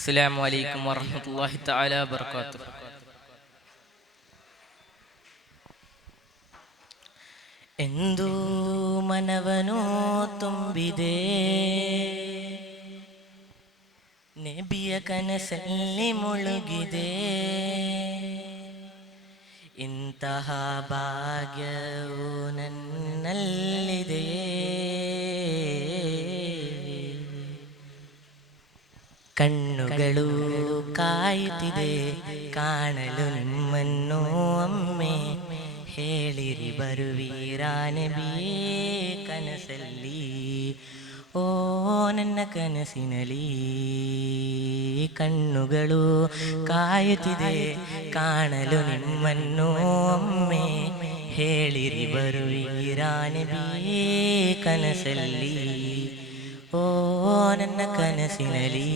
അസ്സലാമു അലൈക്കും വറഹ്മത്തുള്ളാഹി തആല വബറകാതുഹു. ಎಂದು ಮನವನು ತುಂಬಿದೆ ನಬಿಯ ಕನಸಲ್ಲಿ ಮುಳುಗಿದೆ, ಇಂತಹ ಭಾಗ್ಯವು ನನ್ನಲ್ಲಿದೆ. ಕಣ್ಣುಗಳು ಕಾಯುತ್ತಿದೆ ಕಾಣಲು ನಿಮ್ಮನ್ನು ಒಮ್ಮೆ, ಹೇಳಿರಿ ಬರುವೀರಾ ನಬಿಯೇ ಕನಸಲ್ಲಿ, ಓ ನನ್ನ ಕನಸಿನಲ್ಲಿ. ಕಣ್ಣುಗಳು ಕಾಯುತ್ತಿದೆ ಕಾಣಲು ನಿಮ್ಮನ್ನು ಒಮ್ಮೆ, ಹೇಳಿರಿ ಬರುವೀರಾ ನಬಿಯೇ ಕನಸಲ್ಲಿ, ಓ ನನ್ನ ಕನಸಿನಲ್ಲಿ.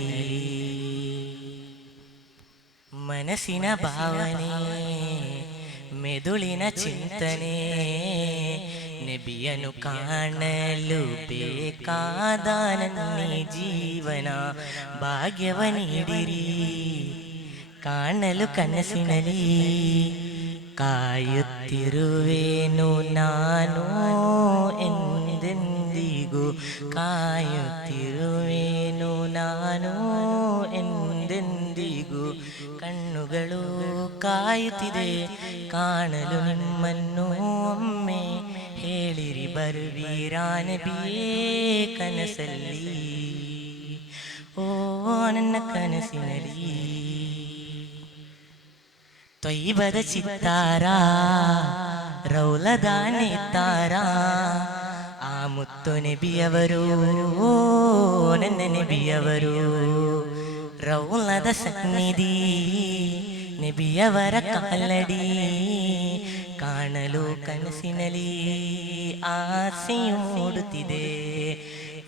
ಮನಸ್ಸಿನ ಭಾವನೆ ಮೆದುಳಿನ ಚಿಂತನೆ, ನಬಿಯನ್ನು ಕಾಣಲು ಬೇಕಾದ ನನ್ನಿ ಜೀವನ, ಭಾಗ್ಯವ ನೀಡಿರಿ ಕಾಣಲು ಕನಸಿನಲ್ಲಿ. ಕಾಯುತ್ತಿರುವೆನು ನಾನು ಎಂದೆಂದಿಗೂ, ಕಾಯುತ್ತಿರುವೆನು ನಾನು ಎಂದೆಂದಿಗೂ. ಕಣ್ಣುಗಳು ಕಾಯುತ್ತಿದೆ ಕಾಣಲು ನಿಮ್ಮನ್ನು ಒಮ್ಮೆ, ಹೇಳಿರಿ ಬರುವೀರಾ ನಬಿಯೇ ಕನಸಲ್ಲಿ, ಓ ನನ್ನ ಕನಸಿನಲ್ಲಿ. ತ್ವಯ್ಬದ ಚಿತ್ತಾರ ರೌಲದ ನೇತಾರ, ಆ ಮುತ್ತು ನಬಿಯವರು ನನ್ನ ನಬಿಯವರು. ರೌಲದ ಸನ್ನಿಧಿ ನಬಿಯವರ ಕಾಲಡಿ, ಕಾಣಲು ಕನಸಿನಲ್ಲಿ ಆಸೆಯು ಮೂಡುತ್ತಿದೆ,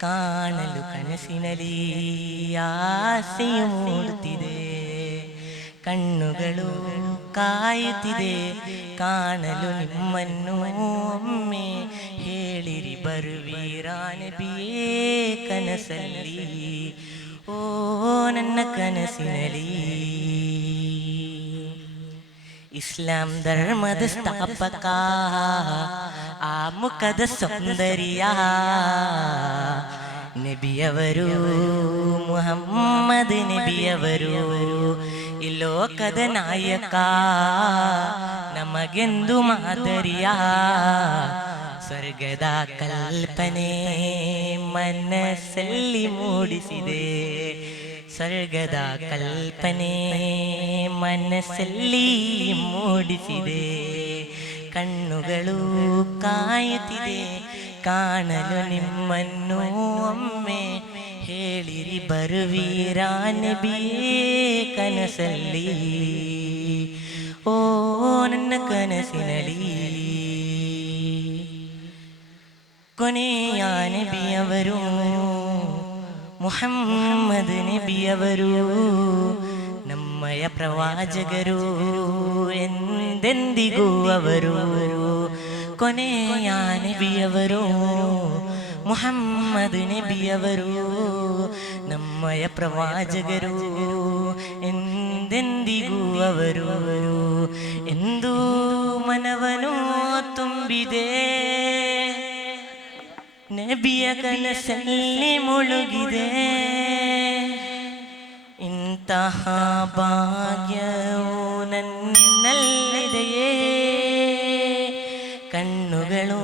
ಕಾಣಲು ಕನಸಿನಲ್ಲಿ ಆಸೆಯು ಮೂಡುತ್ತಿದೆ. ಕಣ್ಣುಗಳು ಕಾಯುತ್ತಿದೆ ಕಾಣಲು ನಿಮ್ಮನ್ನು ಒಮ್ಮೆ, ಹೇಳಿರಿ ಬರುವೀರಾ ನಬಿಯೇ ಕನಸಲ್ಲಿ, ಓ ನನ್ನ ಕನಸಿನಲ್ಲಿ. ಇಸ್ಲಾಂ ಧರ್ಮದ ಸ್ಥಾಪಕ ಆ ಮುಖದ ಸೌಂದರ್ಯ, ನಬಿಯವರು ಮುಹಮ್ಮದ್ ನಬಿಯವರು. ಈ ಲೋಕದ ನಾಯಕ ನಮಗೆಂದು ಮಾದರಿಯ, ಸ್ವರ್ಗದ ಕಲ್ಪನೆ ಮನಸ್ಸಲ್ಲಿ ಮೂಡಿಸಿದೆ, ಸ್ವರ್ಗದ ಕಲ್ಪನೆ ಮನಸ್ಸಲ್ಲಿ ಮೂಡಿಸಿದೆ. ಕಣ್ಣುಗಳು ಕಾಯುತ್ತಿದೆ ಕಾಣಲು ನಿಮ್ಮನ್ನು ಒಮ್ಮೆ, ಹೇಳಿರಿ ಬರುವೀರಾ ನಬಿಯೇ ಕನಸಲ್ಲಿ, ಓ ನನ್ನ ಕನಸಿನಲ್ಲಿ. ಕೊನೆಯ ನಬಿಯವರು ಮುಹಮ್ಮದ್ ನಬಿಯವರು, ನಮ್ಮಯ ಪ್ರವಾಚಕರು ಎಂದೆಂದಿಗೂ ಅವರು. ಕೊನೆಯ ನಬಿಯವರು ಮುಹಮ್ಮದ್ ನಬಿಯವರು, ನಮ್ಮಯ ಪ್ರವಾಚಕರು ಎಂದೆಂದಿಗೂ ಅವರು. ಎಂದು ಮನವನು ತುಂಬಿದೆ ನಬಿಯ ಕನಸಲ್ಲಿ ಮುಳುಗಿದೆ, ಇಂತಹ ಭಾಗ್ಯವು ನನ್ನಲ್ಲಿದೆಯೇ. ಕಣ್ಣುಗಳು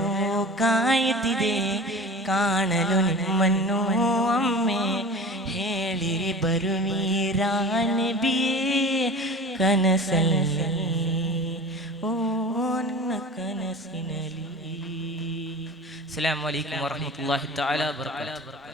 ಕಾಯುತ್ತಿದೆ ಕಾಣಲು ನಿಮ್ಮನ್ನು ಒಮ್ಮೆ, ಹೇಳಿರಿ ಬರುವೀರಾ ನಬಿಯೇ ಕನಸಲ್ಲಿ, ಓ ನನ್ನ ಕನಸಿನಲ್ಲಿ. ಅಸ್ಸಲಾಮು ಅಲೈಕುಂ ವರಹ್ಮತುಲ್ಲಾಹಿ ತಆಲಾ ವಬರಕಾತುಹು.